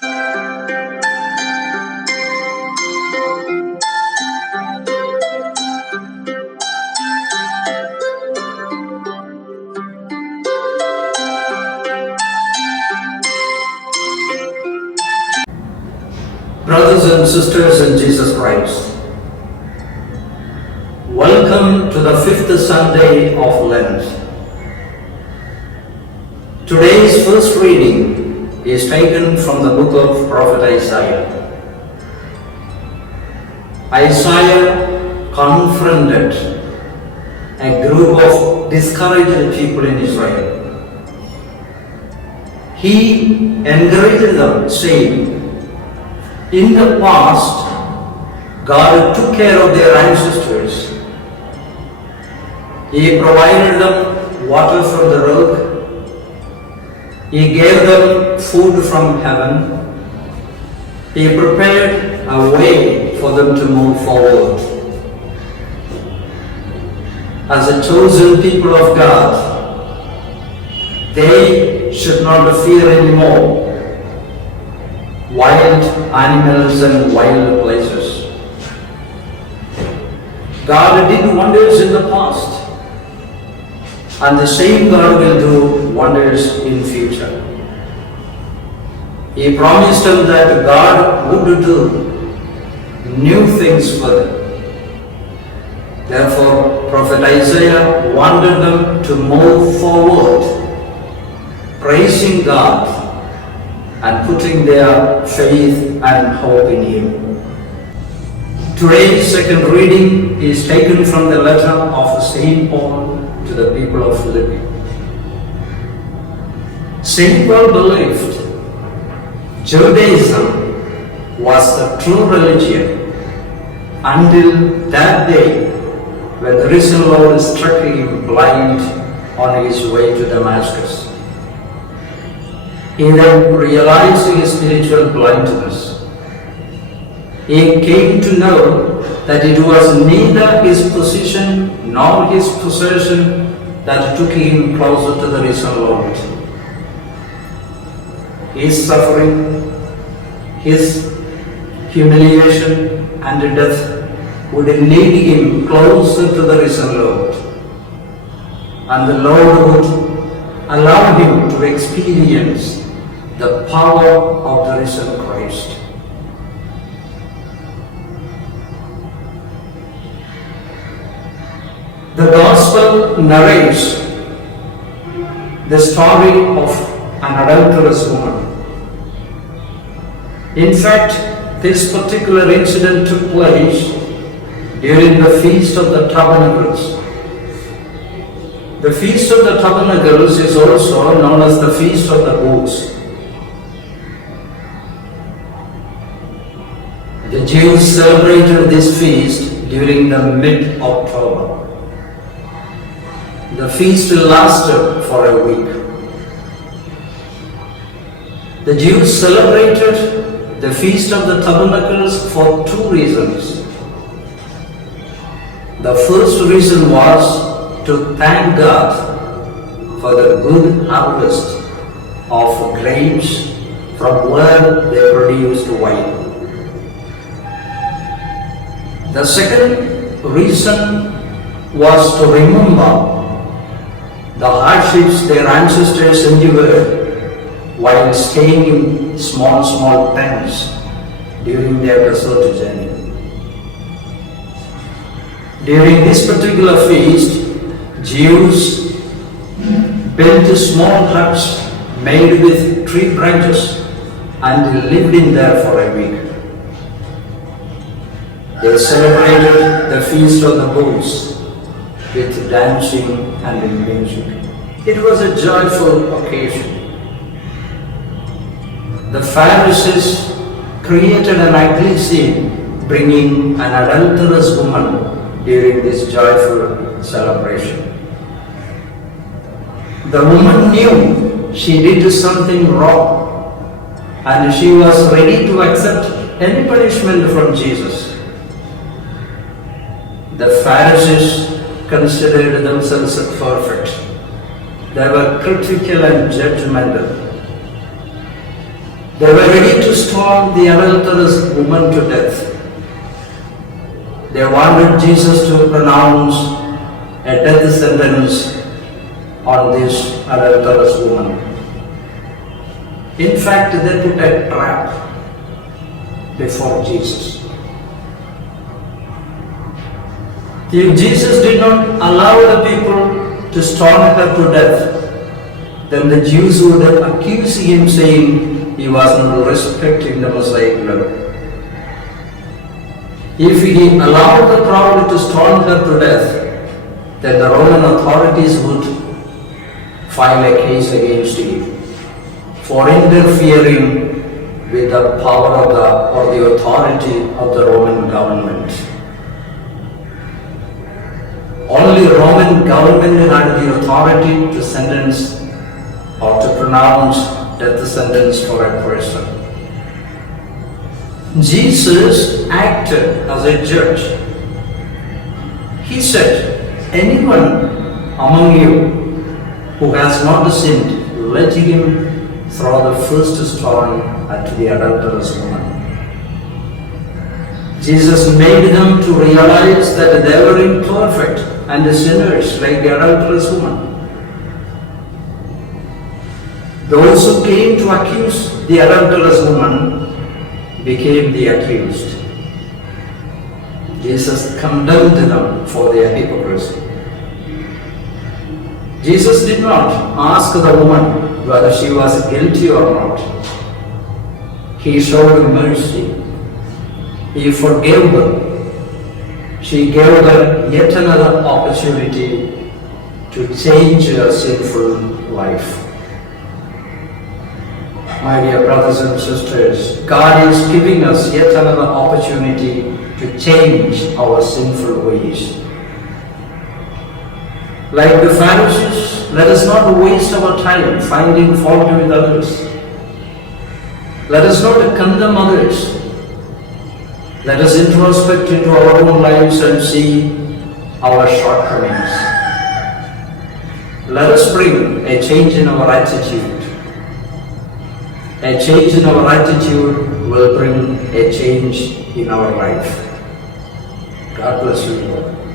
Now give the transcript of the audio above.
Brothers and sisters in Jesus Christ, welcome to the 5th Sunday of Lent. Today's first reading is taken from the book of Prophet Isaiah. Isaiah confronted a group of discouraged people in Israel. He encouraged them, saying, in the past, God took care of their ancestors. He provided them water from the rock. He gave them food from heaven. He prepared a way for them to move forward. As a chosen people of God, they should not fear anymore wild animals and wild places. God did wonders in the past, and the same God will do wonders in future. He promised them that God would do new things for them. Therefore, Prophet Isaiah wanted them to move forward, praising God and putting their faith and hope in Him. Today's second reading is taken from the letter of St. Paul to the people of Philippi. St. Paul believed Judaism was the true religion until that day when the risen Lord struck him blind on his way to Damascus. He then realized his spiritual blindness. He came to know that it was neither his position nor his possession that took him closer to the risen Lord. His suffering, his humiliation and death would lead him closer to the risen Lord. And the Lord would allow him to experience the power of the risen Christ. The Gospel narrates the story of an adulterous woman. In fact, this particular incident took place during the Feast of the Tabernacles. The Feast of the Tabernacles is also known as the Feast of the Booths. The Jews celebrated this feast during the mid-October. The feast lasted for a week. The Jews celebrated the Feast of the Tabernacles for two reasons. The first reason was to thank God for the good harvest of grapes from where they produced wine. The second reason was to remember the hardships their ancestors endured while staying in small tents during their desert journey. During this particular feast, Jews built small huts made with tree branches and lived in there for a week. They celebrated the Feast of the Booths with dancing and music. It was a joyful occasion. The Pharisees created an ugly scene, bringing an adulterous woman during this joyful celebration. The woman knew she did something wrong, and she was ready to accept any punishment from Jesus. The Pharisees considered themselves perfect. They were critical and judgmental. They were ready to stone the adulterous woman to death. They wanted Jesus to pronounce a death sentence on this adulterous woman. In fact, they put a trap before Jesus. If Jesus did not allow the people to stone her to death, then the Jews would accuse him, saying he was not respecting the Mosaic law. If he allowed the crowd to stone her to death, then the Roman authorities would file a case against him for interfering with the power of or the authority of the Roman government. Only Roman government had the authority to sentence or to pronounce death sentence for a person. Jesus acted as a judge. He said, anyone among you who has not sinned, let him throw the first stone at the adulterous woman. Jesus made them to realize that they were imperfect and sinners like the adulterous woman. Those who came to accuse the adulterous woman became the accused. Jesus condemned them for their hypocrisy. Jesus did not ask the woman whether she was guilty or not. He showed mercy. He forgave her. She gave her yet another opportunity to change her sinful life. My dear brothers and sisters, God is giving us yet another opportunity to change our sinful ways. Like the Pharisees, let us not waste our time finding fault with others. Let us not condemn others. Let us introspect into our own lives and see our shortcomings. Let us bring a change in our attitude. A change in our attitude will bring a change in our life. God bless you all.